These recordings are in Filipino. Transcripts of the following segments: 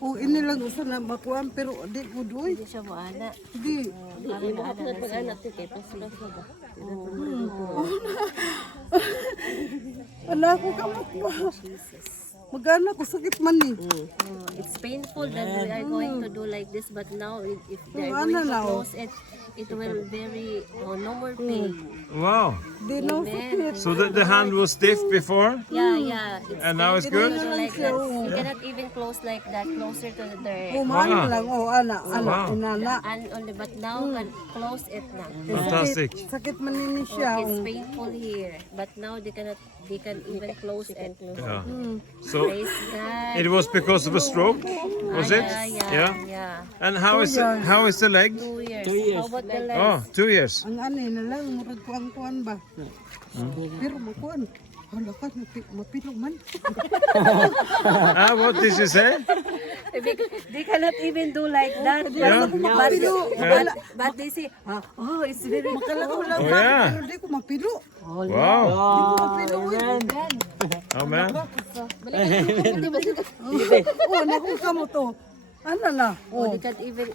O ini lang usa na makuan pero di ko doy. Hindi siya mo ana. Di. Parang naana na siya. Wala ko kamot ba. Magana ko sakit man ni. It's painful that we are going to do like this, but now if they are Ano going to na, close it, it will very no more pain. Wow. Di na sakit. So the hand was stiff before, Yeah. and now it's good. Like that. You cannot even close like that, closer to the Umano lang o ana Wow. inana. and only, but now can close it na. Fantastic. Sakit man ni siya. It's painful here, but now they can even close it. Yeah. So Praise God. it was because of a stroke, was it? Yeah. And how is the leg? 2 years. How about the legs? Oh, 2 years. Ang ani na lang murag ko ang kuan ba. Pero makuan. Hala ka mapilo man. What did you say? They cannot even do like that. Yeah. But they say, oh, it's very Makalakaw lang Oh ba yeah. pero di ko mapilo. Wow. Mapilo uy. Oh man. Oh naku kamo to. Ano na? Oh. They can't even,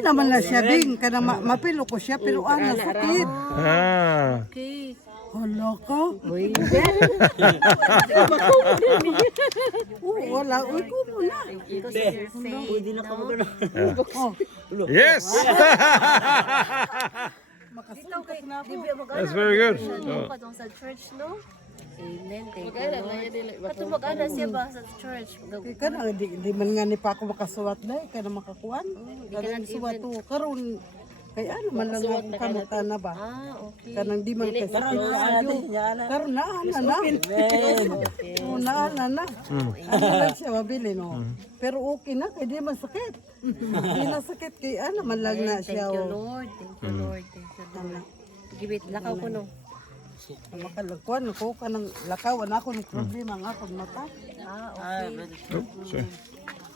Naman na siya ding kana mapilo ko siya pero sakit. Ah. okay. Hala ka. Wala uy ko muna. Because of your faith, no? Yes. Makasungkat na ako. That's very good. Siya patong sa church, no? Amen. Thank you, Lord. Patumag-ana siya ba sa church? Kana di man nga ni pa ako makasuwat na kana makakuan. di ka Kanang na suwat to karon kay ano man lang ako kamutan na ba. Okay. Kanang di man kasi karon na na. Oh na na. Ano lang siya mabili no. Pero okay na kay di man sakit. Di na sakit kay ano man lang na siya. Thank you, Lord. Thank you, Lord. Thank you, Lord. Give it, lakaw ko, no? Makalagkuan ko kanang lakaw na ako ng problema nga pag mata. Okay. Oh, sorry.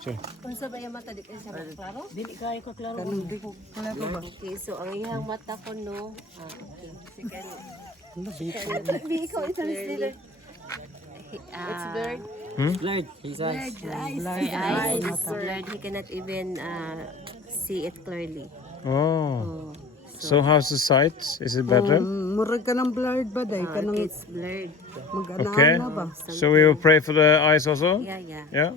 Sorry. Kung sa ba yung mata, di kayo siya maklaro? Kanang di ko klaro ba. Okay, so ang iyang mata ko, no? Okay. Second. Ikaw, translator. It's blurred. Blurred. His eyes. Eyes is blurred. He cannot even see it clearly. Oh. So how's the sight? Is it better? Murag ka ng blurred ba day kanang It's blurred. Okay. mag-ana ba. So we will pray for the eyes also. Yeah. Yeah.